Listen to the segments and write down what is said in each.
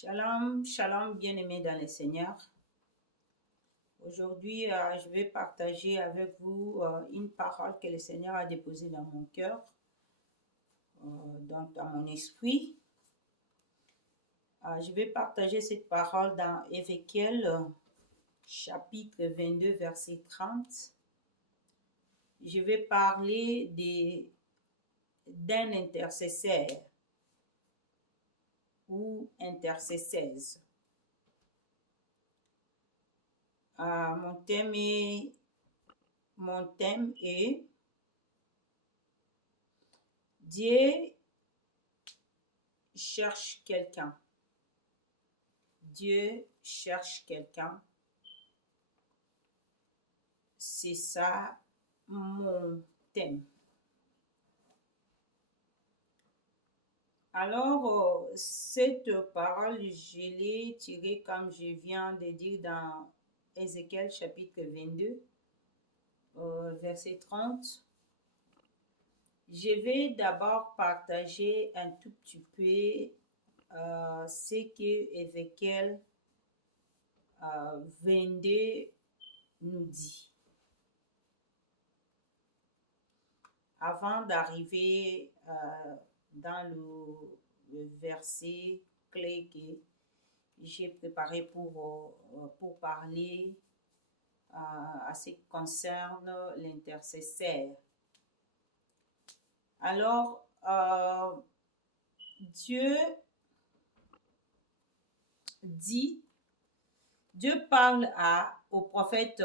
Shalom, shalom, bien-aimés dans le Seigneur. Aujourd'hui, je vais partager avec vous une parole que le Seigneur a déposée dans mon cœur, donc dans mon esprit. Je vais partager cette parole dans Ézéchiel, chapitre 22, verset 30. Je vais parler d'un intercesseur ou intercesseuse. Mon thème est Dieu cherche quelqu'un. Dieu cherche quelqu'un. C'est ça mon thème. Alors, cette parole, je l'ai tirée comme je viens de dire dans Ézéchiel chapitre 22, verset 30. Je vais d'abord partager un tout petit peu ce que Ézéchiel 22 nous dit. Avant d'arriver dans le verset clé que j'ai préparé pour parler à ce qui concerne l'intercesseur. Alors, Dieu parle au prophète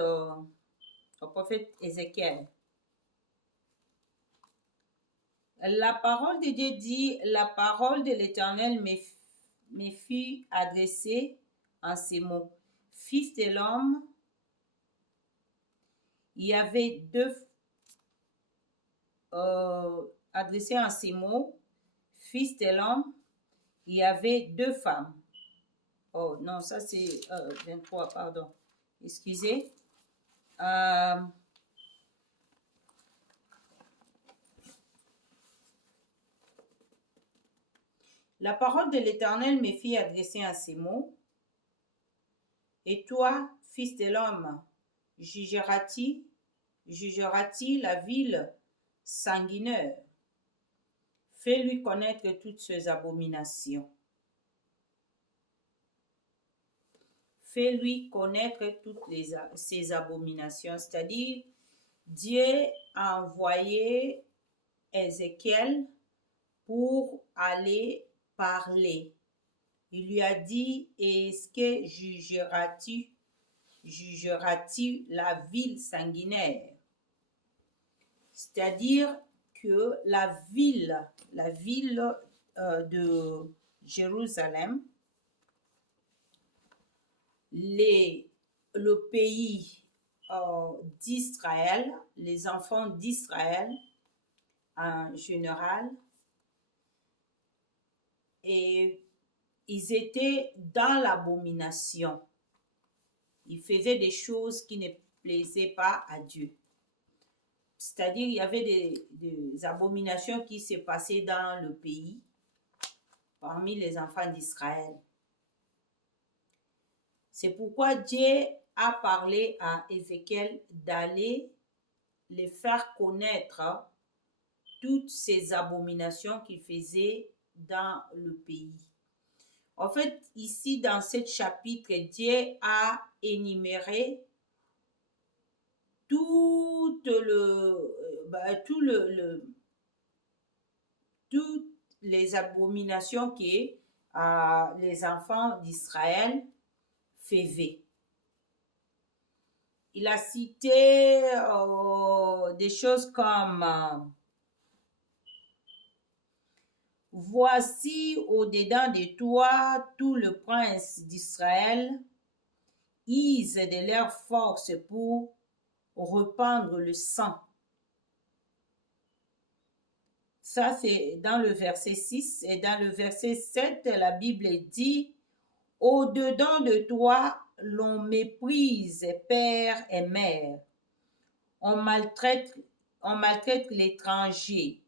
Ézéchiel. La parole de Dieu dit, la parole de l'Éternel me fut adressée en ces mots. Fils de l'homme, il y avait adressé en ces mots, fils de l'homme, il y avait deux femmes. Oh non, ça c'est 23, pardon. Excusez. La parole de l'Éternel me fit adresser en ces mots. Et toi, fils de l'homme, jugeras-tu la ville sanguinaire? Fais-lui connaître toutes ses abominations. Fais-lui connaître toutes ses abominations. C'est-à-dire, Dieu a envoyé Ézéchiel pour aller parler. Il lui a dit, est-ce que jugeras-tu la ville sanguinaire? C'est-à-dire que la ville de Jérusalem, le pays d'Israël, les enfants d'Israël en général, et ils étaient dans l'abomination. Ils faisaient des choses qui ne plaisaient pas à Dieu. C'est-à-dire, il y avait des abominations qui se passaient dans le pays, parmi les enfants d'Israël. C'est pourquoi Dieu a parlé à Ézéchiel d'aller les faire connaître toutes ces abominations qu'il faisait dans le pays. En fait, ici, dans ce chapitre, Dieu a énuméré toutes les abominations que les enfants d'Israël faisaient. Il a cité des choses comme voici au-dedans de toi tout le prince d'Israël, ise de leur force pour répandre le sang. Ça, c'est dans le verset 6. Et dans le verset 7, la Bible dit, au-dedans de toi, l'on méprise père et mère. On maltraite l'étranger.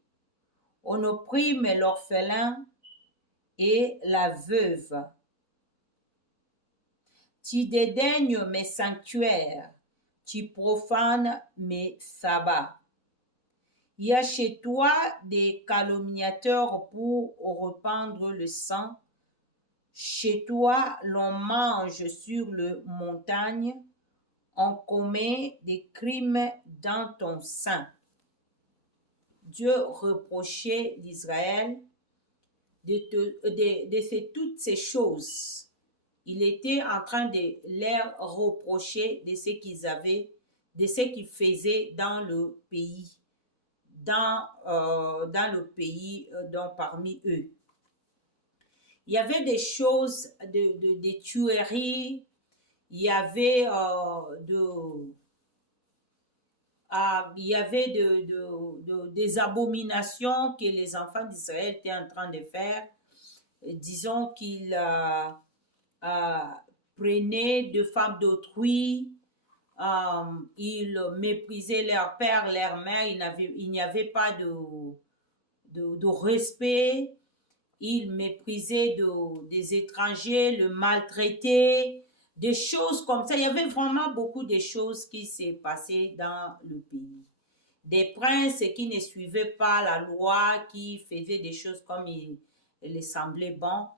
On opprime l'orphelin et la veuve. Tu dédaignes mes sanctuaires, tu profanes mes sabbats. Il y a chez toi des calomniateurs pour répandre le sang. Chez toi, l'on mange sur les montagnes, on commet des crimes dans ton sein. Dieu reprochait d'Israël de faire toutes ces choses. Il était en train de leur reprocher de ce qu'ils avaient, de ce qu'ils faisaient dans le pays, dans le pays dont parmi eux. Il y avait des choses, des tueries, il y avait des abominations que les enfants d'Israël étaient en train de faire. Disons qu'ils prenaient de femmes d'autrui, ils méprisaient leur père, leur mère, il n'y avait pas de respect, ils méprisaient des étrangers, le maltraitaient, des choses comme ça. Il y avait vraiment beaucoup de choses qui s'est passées dans le pays. Des princes qui ne suivaient pas la loi, qui faisaient des choses comme il les semblait bon.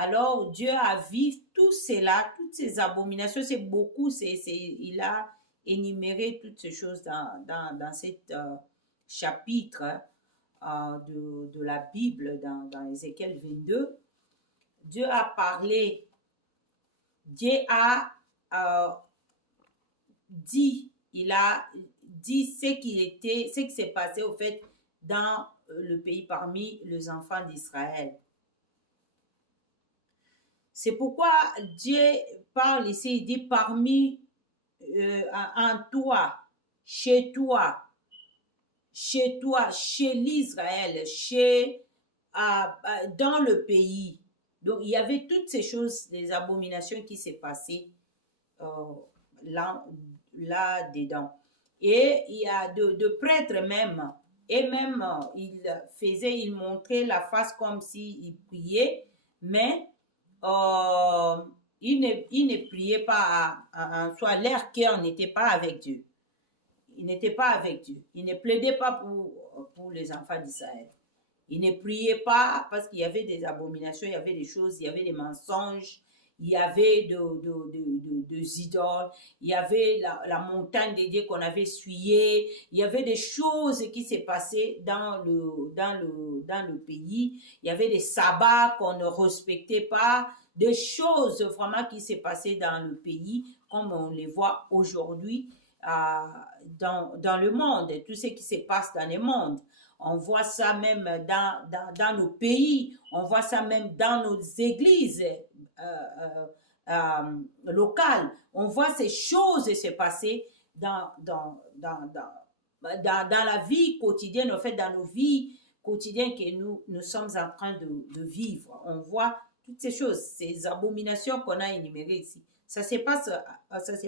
Alors Dieu a vu tout cela, toutes ces abominations, c'est beaucoup, il a énuméré toutes ces choses dans cet chapitre de la Bible, dans Ézéchiel 22. Dieu a parlé, Dieu a dit, il a dit ce qui s'est passé au fait dans le pays parmi les enfants d'Israël. C'est pourquoi Dieu parle ici, il dit parmi, en toi, chez l'Israël, dans le pays. Donc, il y avait toutes ces choses, des abominations qui s'est passées là-dedans. Et il y a de prêtres même, et même il montrait la face comme s'il priait, mais il ne priait pas en soi, leur cœur n'était pas avec Dieu. Il n'était pas avec Dieu. Il ne plaidait pas pour les enfants d'Israël. Il ne priait pas parce qu'il y avait des abominations, il y avait des choses, il y avait des mensonges, il y avait des idoles, il y avait la montagne de Dieu qu'on avait essuyée, il y avait des choses qui s'est passées dans le pays, il y avait des sabbats qu'on ne respectait pas, des choses vraiment qui s'est passées dans le pays, comme on les voit aujourd'hui dans le monde, tout ce qui se passe dans le monde. On voit ça même dans nos pays, on voit ça même dans nos églises locales. On voit ces choses se passer dans la vie quotidienne, en fait, dans nos vies quotidiennes que nous sommes en train de vivre. On voit toutes ces choses, ces abominations qu'on a énumérées ici. Ça se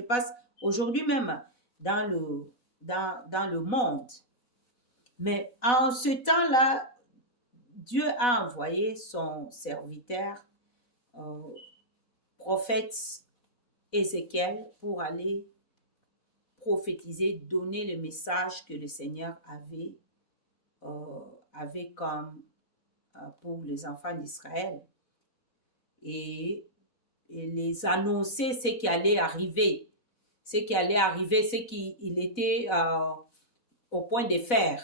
passe aujourd'hui même dans le monde. Mais en ce temps-là, Dieu a envoyé son serviteur, prophète Ézéchiel, pour aller prophétiser, donner le message que le Seigneur avait comme pour les enfants d'Israël et les annoncer ce qui allait arriver, c'est qu'il était au point de faire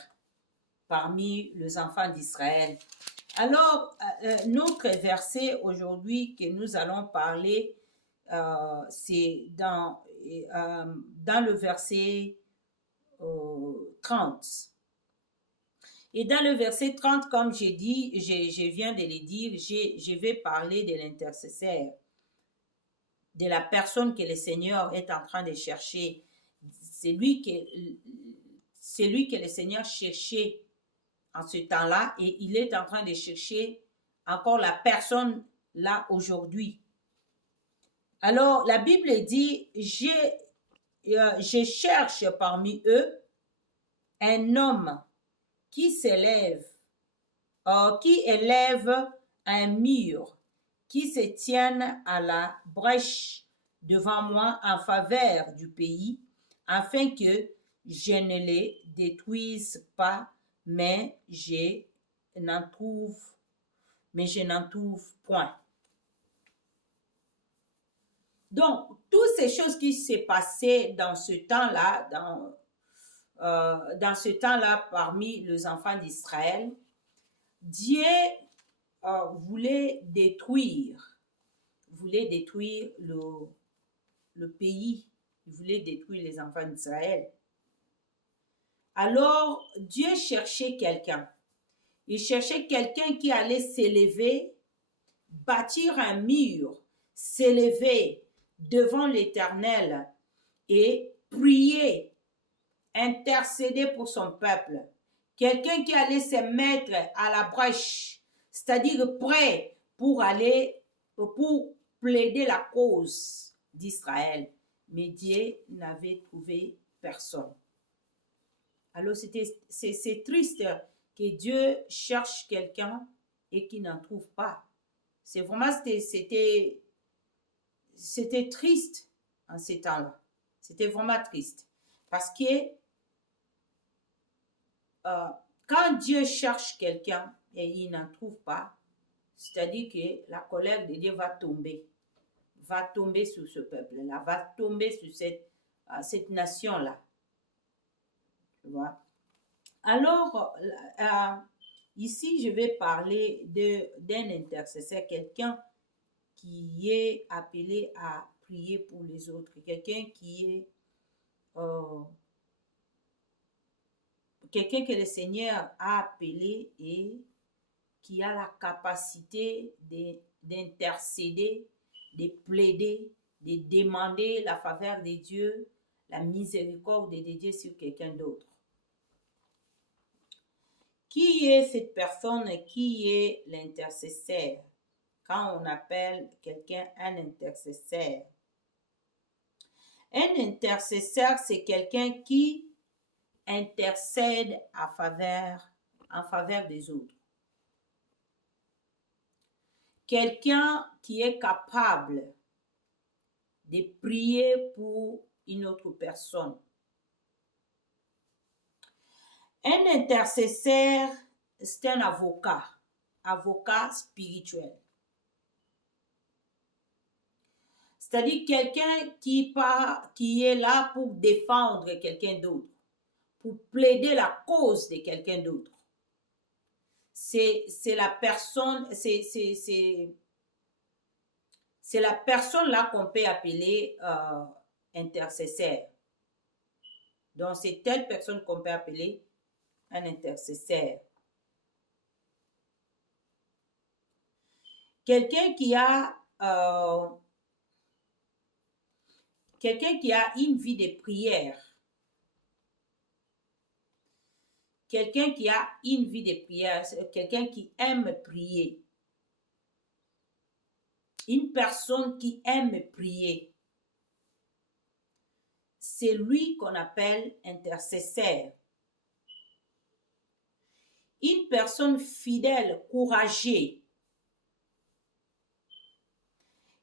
parmi les enfants d'Israël. Alors, notre verset aujourd'hui que nous allons parler, c'est dans le verset 30. Et dans le verset 30, comme j'ai dit, je viens de le dire, je vais parler de l'intercesseur, de la personne que le Seigneur est en train de chercher. C'est lui que le Seigneur cherchait en ce temps-là et il est en train de chercher encore la personne là aujourd'hui. Alors, la Bible dit, je cherche parmi eux un homme qui élève un mur, qui se tienne à la brèche devant moi en faveur du pays, afin que je ne les détruise pas, mais je n'en trouve point. Donc, toutes ces choses qui s'est passées dans ce temps-là, dans ce temps-là parmi les enfants d'Israël, Dieu voulait détruire le pays, il voulait détruire les enfants d'Israël. Alors, Dieu cherchait quelqu'un. Il cherchait quelqu'un qui allait s'élever, bâtir un mur, s'élever devant l'Éternel et prier, intercéder pour son peuple. Quelqu'un qui allait se mettre à la brèche, c'est-à-dire prêt pour plaider la cause d'Israël. Mais Dieu n'avait trouvé personne. Alors c'est triste que Dieu cherche quelqu'un et qu'il n'en trouve pas. C'est vraiment, c'était triste en ces temps-là. C'était vraiment triste. Parce que quand Dieu cherche quelqu'un et il n'en trouve pas, c'est-à-dire que la colère de Dieu va tomber sur ce peuple-là, va tomber sur cette nation-là. Tu vois? Alors, ici, je vais parler d'un intercesseur, quelqu'un qui est appelé à prier pour les autres, quelqu'un que le Seigneur a appelé et qui a la capacité d'intercéder, de plaider, de demander la faveur de Dieu, la miséricorde de Dieu sur quelqu'un d'autre. Qui est cette personne? Qui est l'intercesseur? Quand on appelle quelqu'un un intercesseur. Un intercesseur, c'est quelqu'un qui intercède en faveur des autres. Quelqu'un qui est capable de prier pour une autre personne. Un intercesseur, c'est un avocat spirituel. C'est-à-dire quelqu'un qui est là pour défendre quelqu'un d'autre, pour plaider la cause de quelqu'un d'autre. C'est la personne, c'est la personne là qu'on peut appeler intercesseur. Donc, c'est telle personne qu'on peut appeler un intercesseur. Quelqu'un qui a une vie de prière. Quelqu'un qui a une vie de prière, c'est quelqu'un qui aime prier. Une personne qui aime prier. C'est lui qu'on appelle intercesseur. Une personne fidèle, courageuse.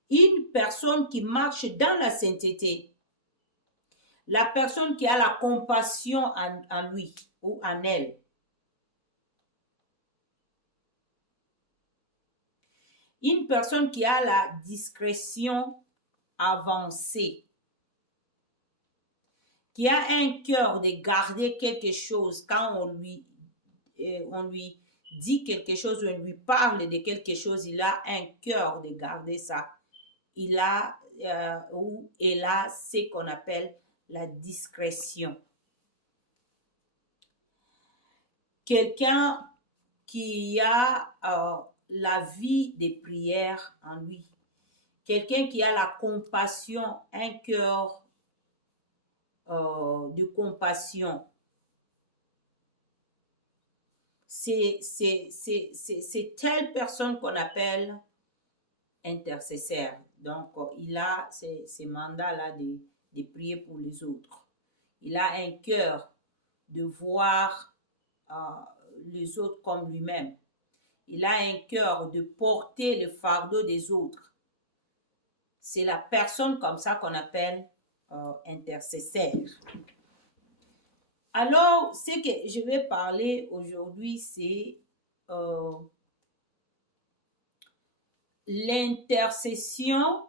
Une personne qui marche dans la sainteté. La personne qui a la compassion en lui ou en elle. Une personne qui a la discrétion avancée. Qui a un cœur de garder quelque chose quand on lui dit quelque chose ou on lui parle de quelque chose, il a un cœur de garder ça. Il a ce qu'on appelle la discrétion. Quelqu'un qui a la vie de prière en lui. Quelqu'un qui a la compassion, un cœur de compassion. C'est telle personne qu'on appelle intercesseur. Donc, il a ces mandats-là de prier pour les autres. Il a un cœur de voir les autres comme lui-même. Il a un cœur de porter le fardeau des autres. c'est la personne comme ça qu'on appelle intercesseur. Alors, ce que je vais parler aujourd'hui, c'est l'intercession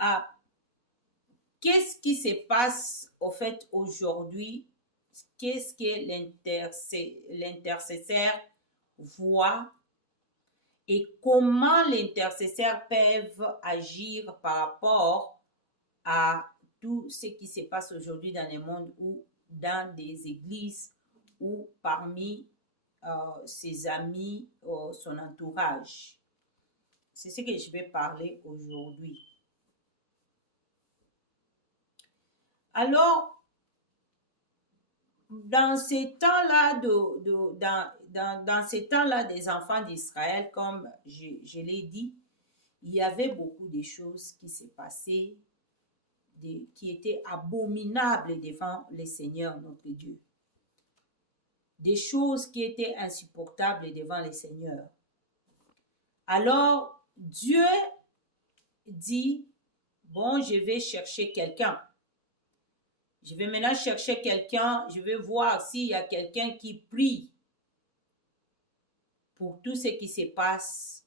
à qu'est-ce qui se passe au fait aujourd'hui, qu'est-ce que l'intercesseur voit et comment l'intercesseur peut agir par rapport à tout ce qui se passe aujourd'hui dans le monde ou dans des églises ou parmi ses amis, son entourage. C'est ce que je vais parler aujourd'hui. Alors, dans ces temps-là dans ces temps-là des enfants d'Israël, comme je l'ai dit, il y avait beaucoup de choses qui s'est passées, qui étaient abominables devant le Seigneur notre Dieu. Des choses qui étaient insupportables devant le Seigneur. Alors, Dieu dit, bon, je vais chercher quelqu'un. Je vais maintenant chercher quelqu'un, je vais voir s'il y a quelqu'un qui prie pour tout ce qui se passe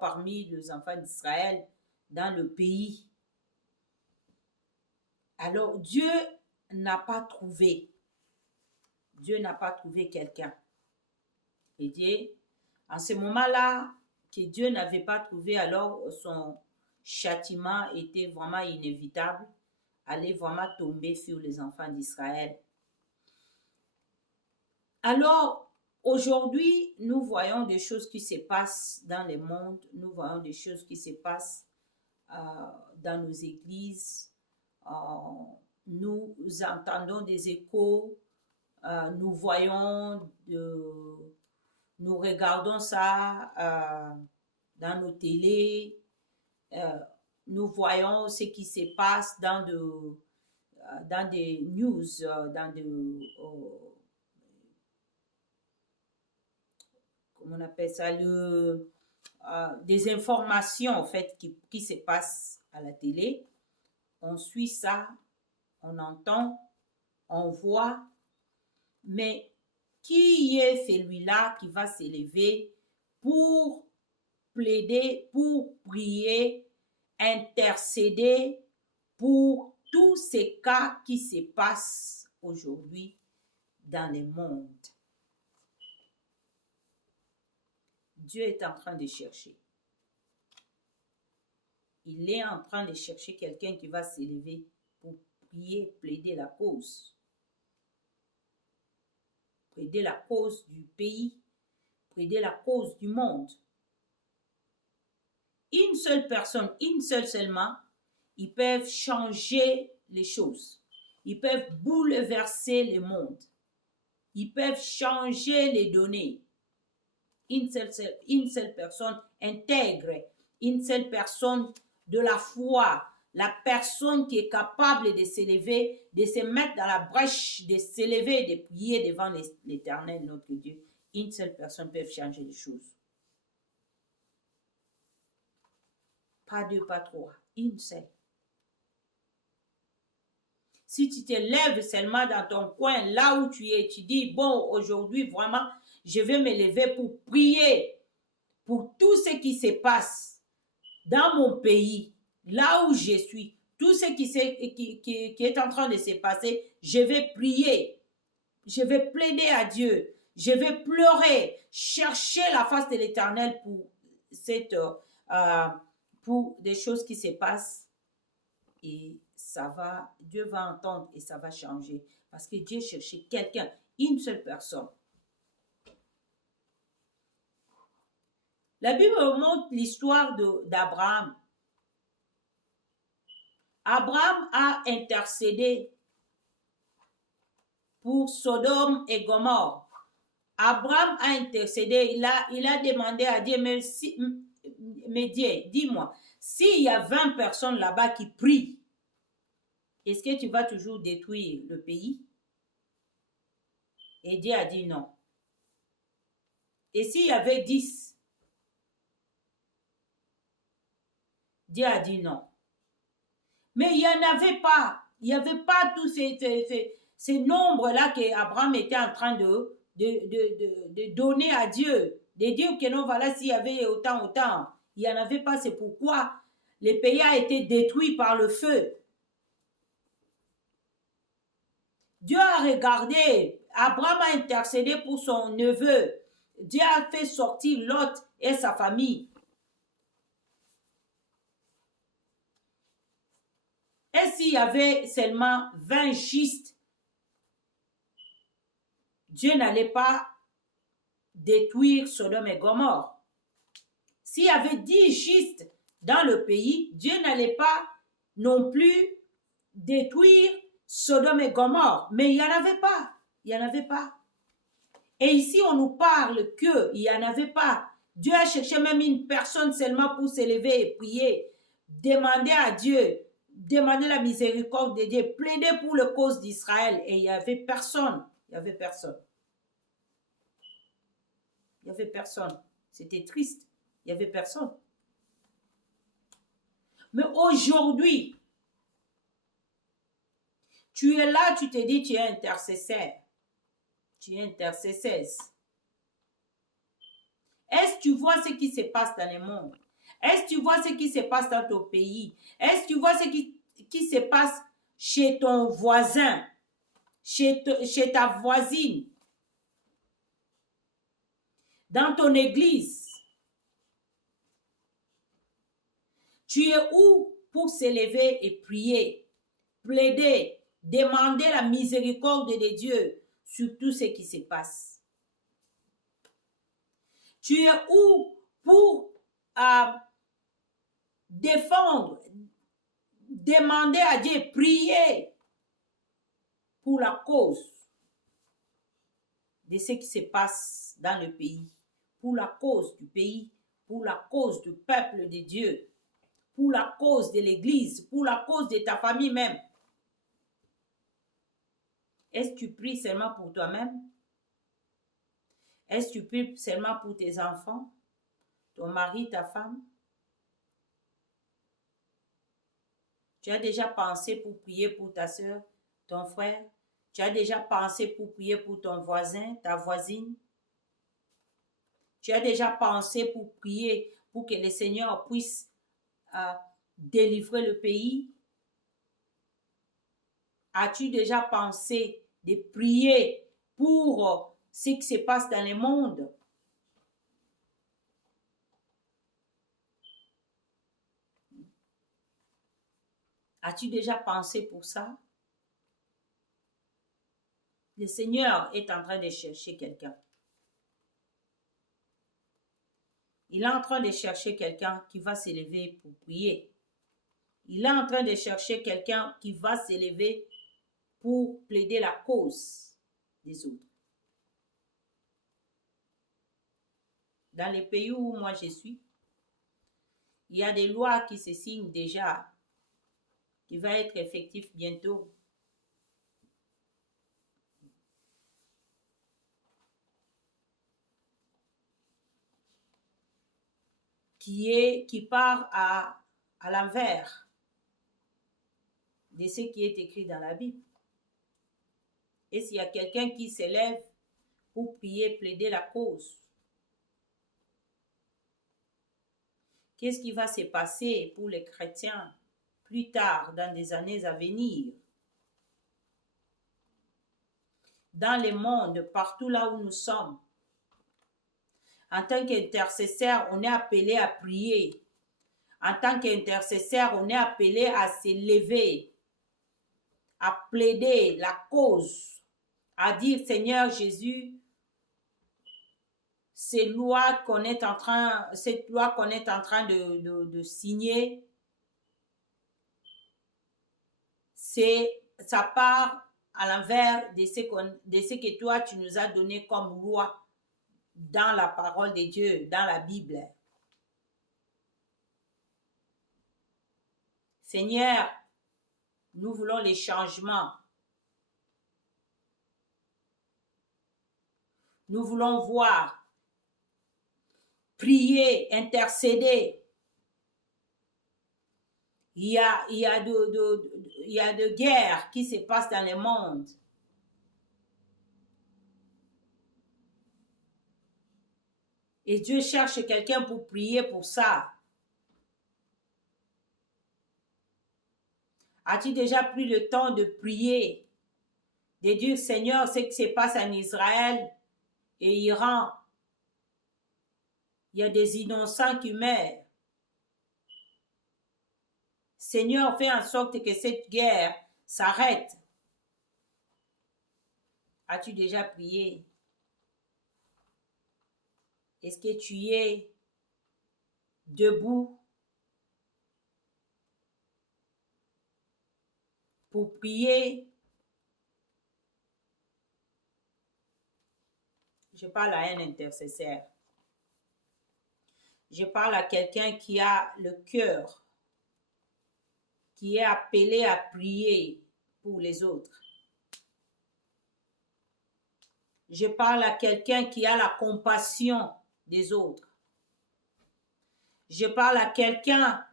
parmi les enfants d'Israël dans le pays. Alors, Dieu n'a pas trouvé quelqu'un. Et Dieu, en ce moment-là, que Dieu n'avait pas trouvé, alors son châtiment était vraiment inévitable, allait vraiment tomber sur les enfants d'Israël. Alors, aujourd'hui, nous voyons des choses qui se passent dans le monde, nous voyons des choses qui se passent dans nos églises, nous entendons des échos, nous voyons, nous regardons ça dans nos télés, nous voyons ce qui se passe dans des news, comment on appelle ça, des informations en fait qui se passent à la télé. On suit ça, on entend, on voit, mais qui est celui-là qui va s'élever pour plaider, pour prier, intercéder pour tous ces cas qui se passent aujourd'hui dans le monde? Dieu est en train de chercher. Il est en train de chercher quelqu'un qui va s'élever pour prier, plaider la cause. Plaider la cause du pays, plaider la cause du monde. Une seule personne, une seule seulement, ils peuvent changer les choses. Ils peuvent bouleverser le monde. Ils peuvent changer les données. Une seule personne intègre, une seule personne de la foi, la personne qui est capable de s'élever, de se mettre dans la brèche, de s'élever, de prier devant l'Éternel, notre Dieu. Une seule personne peut changer les choses. Pas deux, pas trois, une seule. Si tu te lèves seulement dans ton coin, là où tu es, tu dis, bon, aujourd'hui, vraiment, je vais me lever pour prier pour tout ce qui se passe dans mon pays, là où je suis, tout ce qui est en train de se passer, je vais prier, je vais plaider à Dieu, je vais pleurer, chercher la face de l'Éternel pour des choses qui se passent, et Dieu va entendre et ça va changer, parce que Dieu cherchait quelqu'un, une seule personne. La Bible montre l'histoire d'Abraham. Abraham a intercédé pour Sodome et Gomorrhe. Abraham a intercédé, il a demandé à Dieu, mais Dieu, dis-moi, s'il y a 20 personnes là-bas qui prient, est-ce que tu vas toujours détruire le pays? Et Dieu a dit non. Et s'il y avait 10, Dieu a dit non. Mais il n'y en avait pas. Il n'y avait pas tous ces nombres-là qu'Abraham était en train de donner à Dieu. De dire que non, voilà, s'il y avait autant. Il n'y en avait pas. C'est pourquoi le pays a été détruit par le feu. Dieu a regardé. Abraham a intercédé pour son neveu. Dieu a fait sortir Lot et sa famille. Et s'il y avait seulement 20 justes, Dieu n'allait pas détruire Sodome et Gomorrhe. S'il y avait 10 justes dans le pays, Dieu n'allait pas non plus détruire Sodome et Gomorrhe. Mais il n'y en avait pas. Il n'y en avait pas. Et ici, on nous parle qu'il n'y en avait pas. Dieu a cherché même une personne seulement pour s'élever et prier. Demander à Dieu, demander la miséricorde de Dieu, plaider pour la cause d'Israël. Et il n'y avait personne. Il n'y avait personne. Il n'y avait personne. C'était triste. Il n'y avait personne. Mais aujourd'hui, tu es là, tu te dis, tu es intercesseur. Tu es intercesseuse. Est-ce que tu vois ce qui se passe dans le monde? Est-ce que tu vois ce qui se passe dans ton pays? Est-ce que tu vois ce qui se passe chez ton voisin? Chez ta voisine? Dans ton église? Tu es où pour s'élever et prier, plaider, demander la miséricorde de Dieu sur tout ce qui se passe? Tu es où pour défendre, demander à Dieu, prier pour la cause de ce qui se passe dans le pays, pour la cause du pays, pour la cause du peuple de Dieu, pour la cause de l'Église, pour la cause de ta famille même? Est-ce que tu pries seulement pour toi-même? Est-ce que tu pries seulement pour tes enfants, ton mari, ta femme? Tu as déjà pensé pour prier pour ta soeur, ton frère? Tu as déjà pensé pour prier pour ton voisin, ta voisine? Tu as déjà pensé pour prier pour que le Seigneur puisse délivrer le pays? As-tu déjà pensé de prier pour ce qui se passe dans le monde? As-tu déjà pensé pour ça? Le Seigneur est en train de chercher quelqu'un. Il est en train de chercher quelqu'un qui va s'élever pour prier. Il est en train de chercher quelqu'un qui va s'élever pour plaider la cause des autres. Dans les pays où moi je suis, il y a des lois qui se signent déjà, qui vont être effectives bientôt. Qui part à l'envers de ce qui est écrit dans la Bible. Et s'il y a quelqu'un qui s'élève pour prier, plaider la cause, qu'est-ce qui va se passer pour les chrétiens plus tard, dans des années à venir? Dans le monde, partout là où nous sommes, en tant qu'intercesseur, on est appelé à prier. En tant qu'intercesseur, on est appelé à s'élever, à plaider la cause, à dire, Seigneur Jésus, cette loi qu'on est en train de signer, ça part à l'envers de ce que toi, tu nous as donné comme loi dans la parole de Dieu, dans la Bible. Seigneur, nous voulons les changements. Nous voulons voir, prier, intercéder il y a de guerres qui se passent dans le monde. Et Dieu cherche quelqu'un pour prier pour ça. As-tu déjà pris le temps de prier, de dire, Seigneur, ce qui se passe en Israël et Iran, il y a des innocents qui meurent. Seigneur, fais en sorte que cette guerre s'arrête. As-tu déjà prié? Est-ce que tu es debout pour prier? Je parle à un intercesseur. Je parle à quelqu'un qui a le cœur, qui est appelé à prier pour les autres. Je parle à quelqu'un qui a la compassion des autres. Je parle à quelqu'un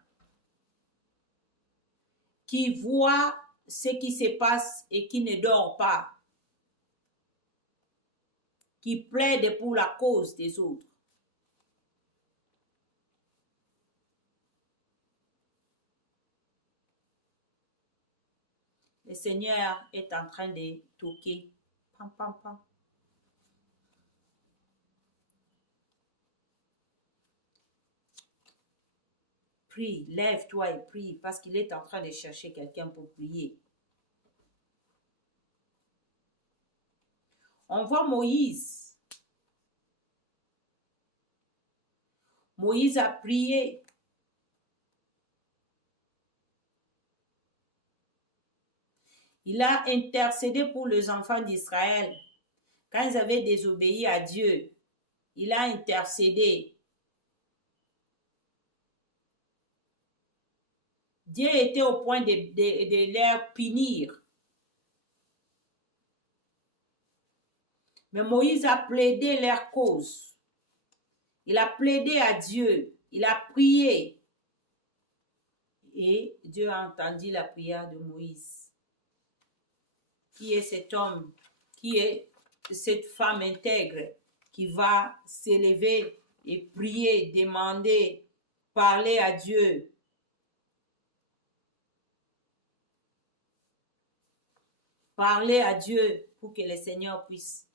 qui voit ce qui se passe et qui ne dort pas, qui plaide pour la cause des autres. Le Seigneur est en train de toquer. Pam, pam, pam. Prie, lève-toi et prie parce qu'il est en train de chercher quelqu'un pour prier. On voit Moïse. Moïse a prié. Il a intercédé pour les enfants d'Israël. Quand ils avaient désobéi à Dieu, il a intercédé. Dieu était au point de les punir. Mais Moïse a plaidé leur cause. Il a plaidé à Dieu. Il a prié. Et Dieu a entendu la prière de Moïse. Qui est cet homme? Qui est cette femme intègre qui va s'élever et prier, demander, parler à Dieu? Parler à Dieu pour que le Seigneur puisse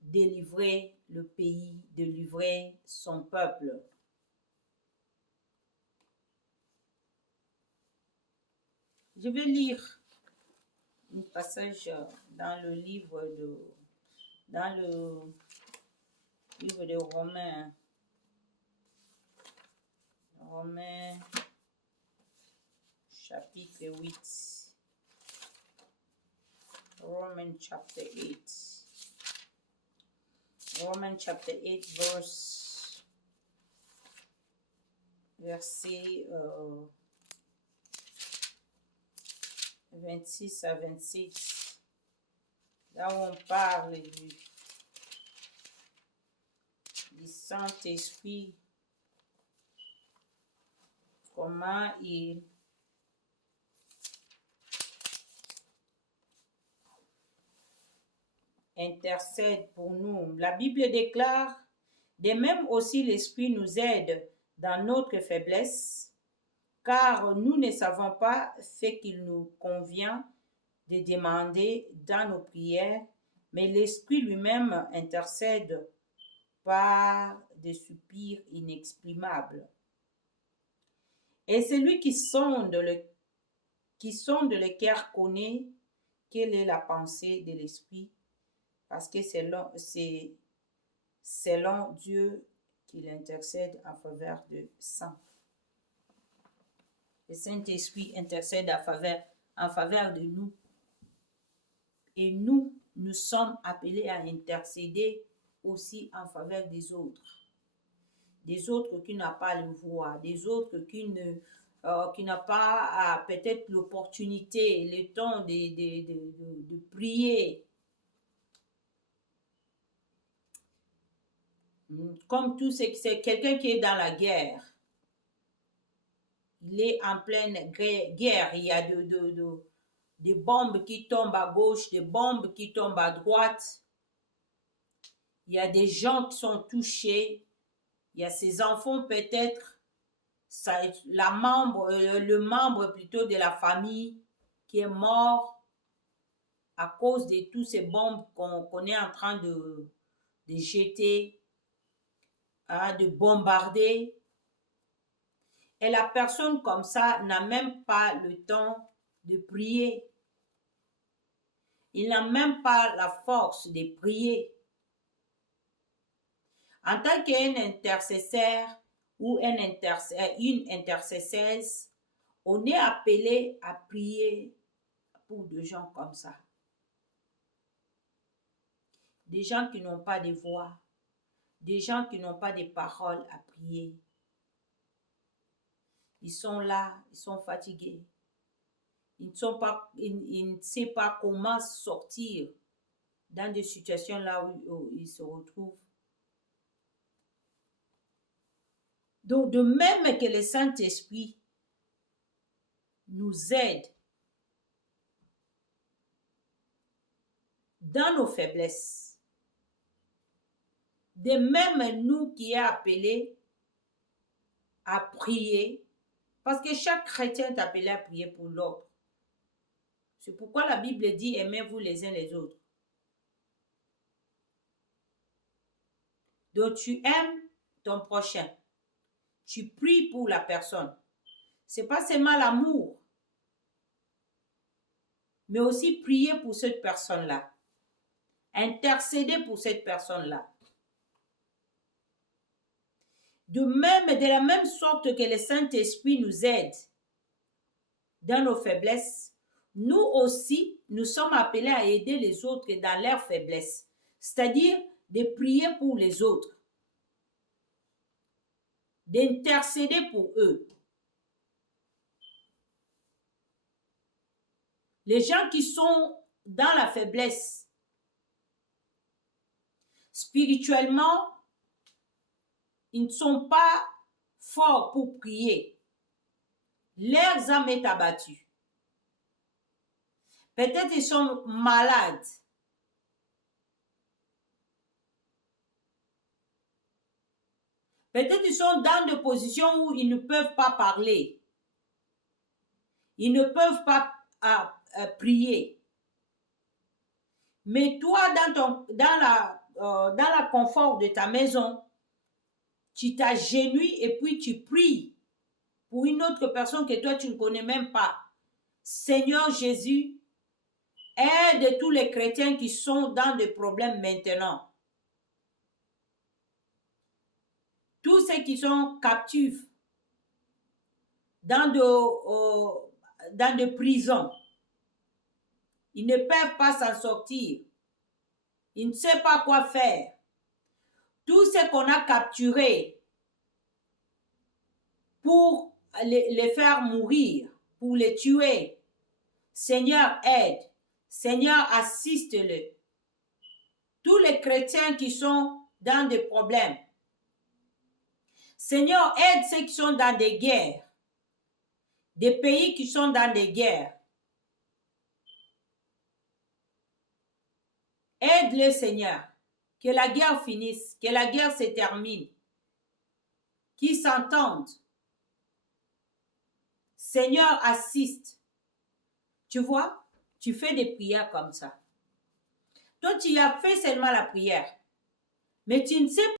délivrer le pays, délivrer son peuple. Je vais lire un passage dans le livre de Romains. Romains chapitre 8. Romans chapter 8. Romans chapter 8 verset 26 à 26. Là où on parle du Saint-Esprit, comment il intercède pour nous. La Bible déclare, de même aussi l'Esprit nous aide dans notre faiblesse, car nous ne savons pas ce qu'il nous convient de demander dans nos prières, mais l'Esprit lui-même intercède par des soupirs inexprimables. Et celui qui sonde le cœur connaît quelle est la pensée de l'Esprit, parce que c'est selon Dieu qu'il intercède en faveur de saints. Le Saint-Esprit intercède en faveur de nous. Et nous sommes appelés à intercéder aussi en faveur des autres. Des autres qui n'ont pas le voix, des autres qui n'ont pas peut-être l'opportunité, le temps de prier. Comme tout c'est quelqu'un qui est dans la guerre. il est en pleine guerre. Il y a des bombes qui tombent à gauche, des bombes qui tombent à droite. Il y a des gens qui sont touchés. Il y a ses enfants peut-être, le membre plutôt de la famille qui est mort à cause de toutes ces bombes qu'on est en train de jeter, hein, de bombarder. Et la personne comme ça n'a même pas le temps de prier. Il n'a même pas la force de prier. En tant qu'un intercesseur ou une intercesseuse, on est appelé à prier pour des gens comme ça. Des gens qui n'ont pas de voix, des gens qui n'ont pas de paroles à prier. Ils sont là, ils sont fatigués. Ils ne savent pas comment sortir dans des situations là où ils se retrouvent. Donc, de même que le Saint-Esprit nous aide dans nos faiblesses, de même nous qui est appelé à prier, parce que chaque chrétien est appelé à prier pour l'autre. C'est pourquoi la Bible dit aimez-vous les uns les autres. Donc tu aimes ton prochain. Tu pries pour la personne. C'est pas seulement l'amour, mais aussi prier pour cette personne-là. Intercéder pour cette personne-là. De la même sorte que le Saint-Esprit nous aide dans nos faiblesses, nous aussi, nous sommes appelés à aider les autres dans leurs faiblesses. C'est-à-dire de prier pour les autres, d'intercéder pour eux. Les gens qui sont dans la faiblesse, spirituellement, ils ne sont pas forts pour prier. Leurs âmes est abattue. Peut-être ils sont malades. Peut-être ils sont dans des positions où ils ne peuvent pas parler. Ils ne peuvent pas prier. Mais toi, dans la confort de ta maison, tu t'agenouilles et puis tu pries pour une autre personne que toi, tu ne connais même pas. Seigneur Jésus, aide tous les chrétiens qui sont dans des problèmes maintenant. Tous ceux qui sont captifs dans de prisons. Ils ne peuvent pas s'en sortir. Ils ne savent pas quoi faire. Tout ce qu'on a capturé pour les faire mourir, pour les tuer. Seigneur, aide. Seigneur, assiste-le. Tous les chrétiens qui sont dans des problèmes. Seigneur, aide ceux qui sont dans des guerres. Des pays qui sont dans des guerres. Aide-le, Seigneur. Que la guerre finisse. Que la guerre se termine. Qu'ils s'entendent. Seigneur, assiste. Tu vois, tu fais des prières comme ça. Toi, tu as fait seulement la prière. Mais tu ne sais pas